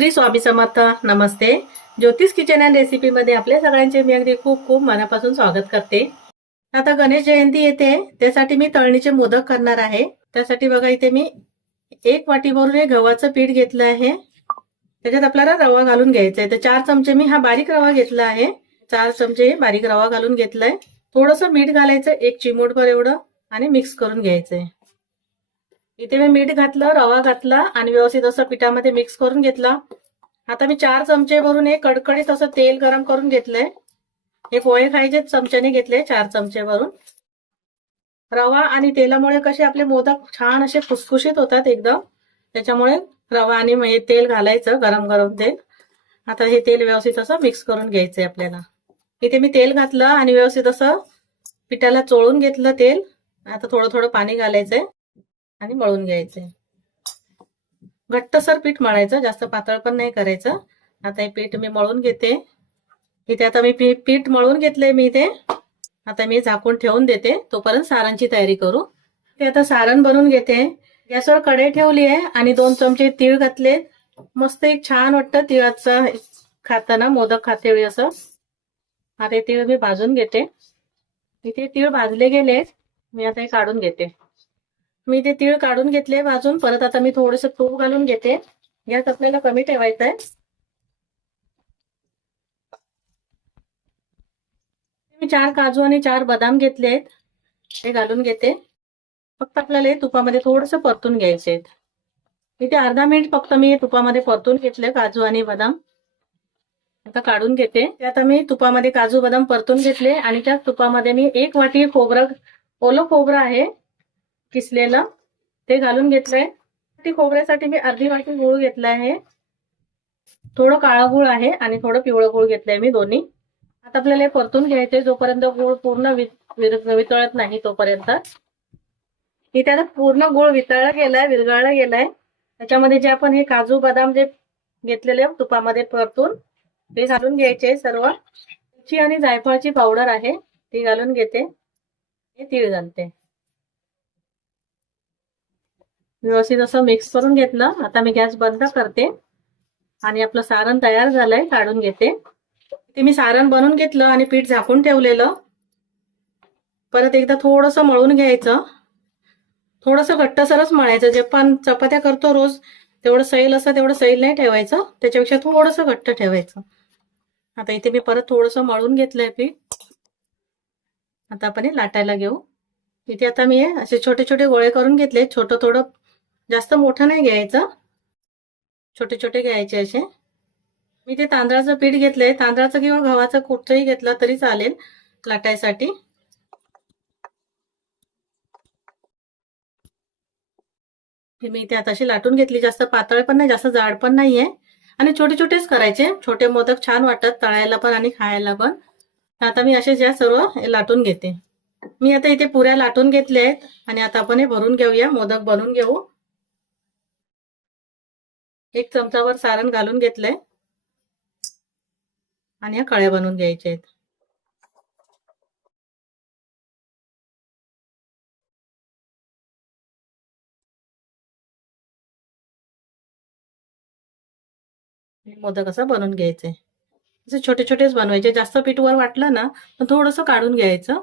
श्री स्वामी समर्थ. नमस्ते. ज्योतिष kitchen and recipe मध्ये आपल्या सगळ्यांचे मी अगदी खूप खूप मनापासून स्वागत करते. आता गणेश जयंती येते, त्यासाठी मी तळणीचे मोदक करणार आहे. त्यासाठी बघा इथे मी 1 वाटी भरून हे गव्हाचं पीठ घेतलं आहे. त्याच्यात आपल्याला रवा घालून घ्यायचा आहे. तर 4 चमचे मी हा बारीक रवा घेतला आहे. 4 चमचे बारीक रवा घालून घेतलाय. थोडंसं मीठ घालायचं, 1 चिमूटभर एवढं, आणि मिक्स करून घ्यायचंय. इथे मी मीठ घातलं, रवा घातला आणि व्यवस्थित असं पिठामध्ये मिक्स करून घेतला. आता मी 4 चमचे भरून एक कडकडीत असं तेल गरम करून घेतलंय. हे पोहे खायचे चमच्याने घेतले 4 चमचे भरून. रवा आणि तेलामुळे कसे आपले मोदक छान असे खुसखुशीत होतात एकदम. त्याच्यामुळे रवा आणि तेल घालायचं, गरम गरम तेल. आता हे तेल व्यवस्थित असं मिक्स करून घ्यायचंय आपल्याला. इथे मी तेल घातलं आणि व्यवस्थित असं पिठाला चोळून घेतलं तेल. आता थोडं थोडं पाणी घालायचंय आणि मळून घ्यायचंय. घट्टसर पीठ मळायचं, जास्त पातळ पण नाही करायचं. आता हे पीठ मी मळून घेते. इथे आता मी पीठ मळून घेतलंय मी इथे. आता मी झाकून ठेवून देते, तोपर्यंत सारणची तयारी करू. ते आता सारण बनवून घेते. गॅसवर कढई ठेवली आहे आणि 2 चमचे तीळ घातले. मस्त एक छान वाटतं तिळाचं खाताना, मोदक खाते वेळी असं. आता हे तीळ मी भाजून घेते. इथे तीळ भाजले गेले, मी आता हे काढून घेते. मी ते तीळ काढून घेतले भाजून. परत आता मी थोडंसं तूप घालून घेते. गॅस आपल्याला कमी ठेवायचा आहे. मी 4 काजू आणि 4 बदाम घेतले आहेत, ते घालून घेते. फक्त आपल्याला हे तुपामध्ये थोडंसं परतून घ्यायचे आहेत. इथे अर्धा मिनिट फक्त मी तुपामध्ये परतून घेतले काजू आणि बदाम. आता काढून घेते. आता मी तुपामध्ये काजू बदाम परतून घेतले आणि त्या तुपामध्ये मी 1 वाटी खोबरं, ओलं खोबरं आहे किसलेलं, ते घालून घेतलंय. खोबऱ्यासाठी मी अर्धी वाटी गूळ घेतला आहे. थोडं काळं गूळ आहे आणि थोडं पिवळं गूळ घेतलंय मी, दोन्ही. आता आपल्याला हे परतून घ्यायचंय जोपर्यंत गूळ पूर्ण वितळत नाही तोपर्यंत. इथे आता पूर्ण गूळ वितळला गेलाय, विरघळला गेलाय. त्याच्यामध्ये जे आपण हे काजू बदाम जे घेतलेले तुपामध्ये परतून, ते घालून घ्यायचे सर्व. मिरची आणि जायफळची पावडर आहे, ती घालून घेते. हे तीळ घालते. व्यवस्थित असं मिक्स करून घेतलं. आता मी गॅस बंद करते आणि आपलं सारण तयार झालंय, काढून घेते. ते मी सारण बनवून घेतलं आणि पीठ झाकून ठेवलेलं. परत एकदा थोडंसं मळून घ्यायचं. थोडंसं घट्टसरच मळायचं. जे पण चपात्या करतो रोज तेवढं सैल असं, तेवढं सैल नाही ठेवायचं, त्याच्यापेक्षा थोडंसं घट्ट ठेवायचं. आता इथे मी परत थोडंसं मळून घेतलंय पीठ. आता आपण हे लाटायला घेऊ. इथे आता मी असे छोटे छोटे गोळे करून घेतले. छोटं थोडं, जास्त मोठं नाही घ्यायचं, छोटे छोटे घ्यायचे असे. मी ते तांदळाचं पीठ घेतलंय. तांदळाचं किंवा गव्हाचं कुठचंही घेतलं तरी चालेल लाटायसाठी. मी ते आता अशी लाटून घेतली. जास्त पातळ पण नाही, जास्त जाड पण नाहीये. आणि छोटे छोटेच करायचे. छोटे मोदक छान वाटतात तळायला पण आणि खायला पण. आता मी असे ज्या सर्व लाटून घेते. मी आता इथे पुऱ्या लाटून घेतल्या आहेत आणि आता आपण हे भरून घेऊया, मोदक बनवून घेऊ. 1 चमचावर सारण घालून घेतलंय आणि या कळ्या बनवून घ्यायच्या आहेत. मोदक असं बनवून घ्यायचंय. असे छोटे छोटेच बनवायचे. जास्त पीठ वर वाटलं ना तर थोडंसं काढून घ्यायचं.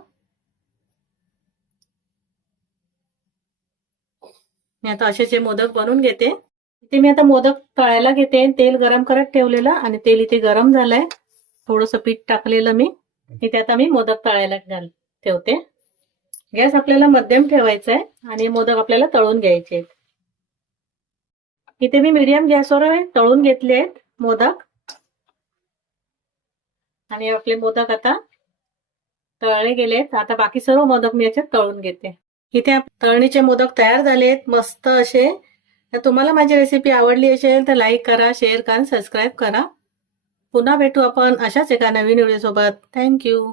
मी आता असे मोदक बनवून घेते. इथे मी आता मोदक तळायला घेते. तेल गरम करत ठेवलेलं आणि तेल इथे गरम झालंय. थोडंसं पीठ टाकलेलं मी. इथे आता मी मोदक तळायला ठेवते. गॅस आपल्याला मध्यम ठेवायचा आहे आणि मोदक आपल्याला तळून घ्यायचे आहेत. इथे मी मीडियम गॅसवर तळून घेतले आहेत मोदक. आणि आपले मोदक आता तळले गेलेत. आता बाकी सर्व मोदक मी याच्यात तळून घेते. इथे तळणीचे मोदक तयार झालेत मस्त असे. तर तुम्हाला माझी रेसिपी आवडली असेल तर लाईक करा, शेअर करा, सबस्क्राईब करा. पुन्हा भेटू आपण अशाच एका नवीन व्हिडिओ सोबत. थँक्यू.